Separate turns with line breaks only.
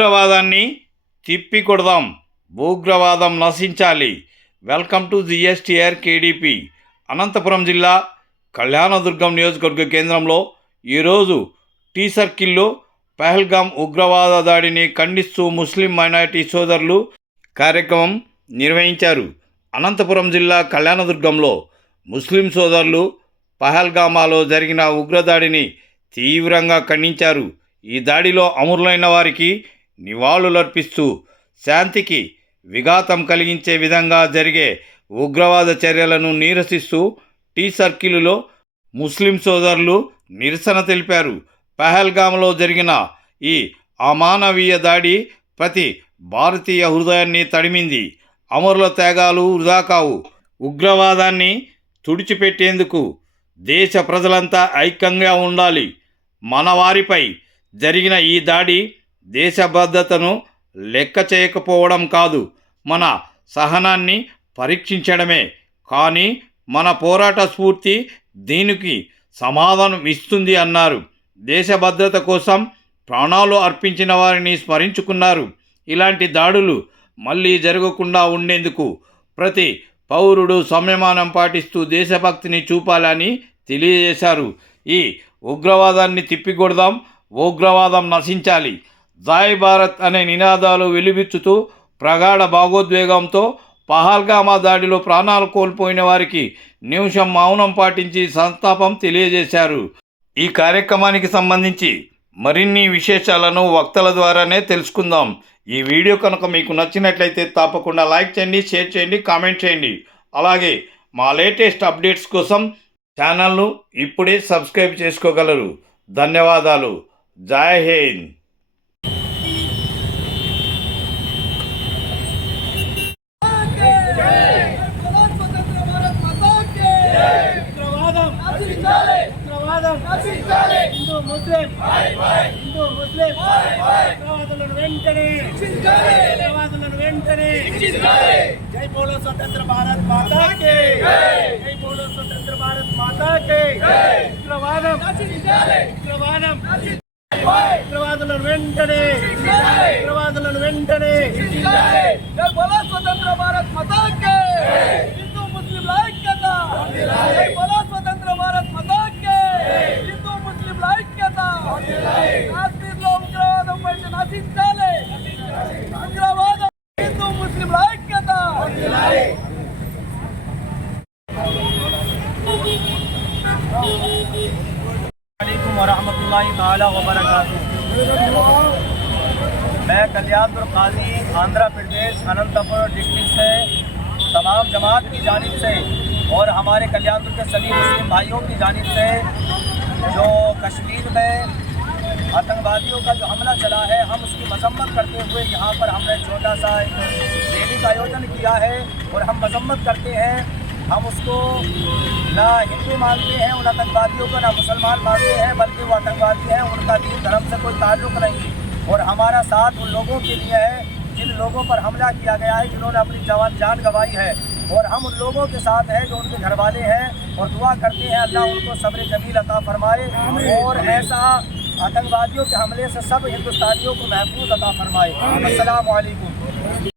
ఉగ్రవాదాన్ని తిప్పికొడదాం. భూగ్రవాదం ఉగ్రవాదం నశించాలి. వెల్కమ్ టు జిఎస్టీఆర్ కేడిపి. అనంతపురం జిల్లా కళ్యాణదుర్గం నియోజకవర్గ కేంద్రంలో ఈరోజు టీ సర్కిల్లో పహల్గాం ఉగ్రవాద దాడిని ఖండిస్తూ ముస్లిం మైనారిటీ సోదరులు కార్యక్రమం నిర్వహించారు. అనంతపురం జిల్లా కళ్యాణదుర్గంలో ముస్లిం సోదరులు పహల్గామాలో జరిగిన ఉగ్రదాడిని తీవ్రంగా ఖండించారు. ఈ దాడిలో అమరులైన వారికి నివాళులర్పిస్తూ శాంతికి విఘాతం కలిగించే విధంగా జరిగే ఉగ్రవాద చర్యలను నిరసిస్తూ టీ సర్కిలులో ముస్లిం సోదరులు నిరసన తెలిపారు. పహల్గామ్లో జరిగిన ఈ అమానవీయ దాడి ప్రతి భారతీయ హృదయాన్ని తడిమింది. అమరుల త్యాగాలు వృధా కావు. ఉగ్రవాదాన్ని తుడిచిపెట్టేందుకు దేశ ప్రజలంతా ఐక్యంగా ఉండాలి. మన వారిపై జరిగిన ఈ దాడి దేశభద్రతను లెక్క చేయకపోవడం కాదు. మన సహనాన్ని పరీక్షించడమే. కానీ మన పోరాట స్ఫూర్తి దీనికి సమాధానం ఇస్తుంది అన్నారు. దేశ భద్రత కోసం ప్రాణాలు అర్పించిన వారిని స్మరించుకున్నారు. ఇలాంటి దాడులు మళ్ళీ జరగకుండా ఉండేందుకు ప్రతి పౌరుడు సంయమానం పాటిస్తూ దేశభక్తిని చూపాలని తెలియజేశారు. ఈ ఉగ్రవాదాన్ని తిప్పికొడదాం ఉగ్రవాదం నశించాలి. జాయ్ భారత్ అనే నినాదాలు వెలుబిచ్చుతూ ప్రగాఢ భావోద్వేగంతో పహల్గామా దాడిలో ప్రాణాలు కోల్పోయిన వారికి నిమిషం మౌనం పాటించి సంతాపం తెలియజేశారు. ఈ కార్యక్రమానికి సంబంధించి మరిన్ని విశేషాలను వక్తల ద్వారానే తెలుసుకుందాం. ఈ వీడియో కనుక మీకు నచ్చినట్లయితే తప్పకుండా లైక్ చేయండి షేర్ చేయండి కామెంట్ చేయండి. అలాగే మా లేటెస్ట్ అప్డేట్స్ కోసం ఛానల్ను ఇప్పుడే సబ్స్క్రైబ్ చేసుకోగలరు. ధన్యవాదాలు. జై హింద్
స్వతంత్ర భారత్ మాతాకి
ఉగ్రవాదం
నశించాలి
ఉగ్రవాదం
నశించాలి
హిందూ ముస్లిం. హిందూ ముస్లిం. ఉగ్రవాదులను వెంటనే. ఉగ్రవాదులను వెంటనే. జై బోలో స్వతంత్ర భారత్ మాతాకి. జై. బోలో స్వతంత్ర భారత్ మాతాకి. ఉగ్రవాదం.
నశించాలి
ఉగ్రవాదం. ఉగ్రవాదులను వెంటనే. ఉగ్రవాదులను వెంటనే.
జై బోలో స్వతంత్ర భారత్ మాతాకి. హిందూ
मैं कल्याणपुर काजी, आंध्र प्रदेश, अनंतपुर डिस्ट्रिक्ट से, तमाम जमात की जानब से और हमारे कल्याणपुर के सभी मुस्लिम भाइयों की जानब से, जो कश्मीर में आतंकवादियों का जो हमला चला है, हम उसकी मजम्मत करते हुए यहाँ पर हमने छोटा सा एक रैली का आयोजन किया है और हम मजम्मत करते हैं। हम उसको ना हिंदू मानते हैं उन आतंकवादियों को ना मुसलमान मानते हैं बल्कि वो आतंकवादी हैं उनका दीन धर्म से कोई ताल्लुक नहीं। और हमारा साथ उन लोगों के लिए है जिन लोगों पर हमला किया गया है जिन्होंने अपनी जवान जान गंवाई है। और हम उन लोगों के साथ हैं जो उनके घर वाले हैं और दुआ करते हैं अल्लाह उनको सब्र जमील अता फरमाए। और ऐसा आतंकवादियों के हमले से सब हिंदुस्तानियों को महफूज अता फरमाए। अस्सलाम वालेकुम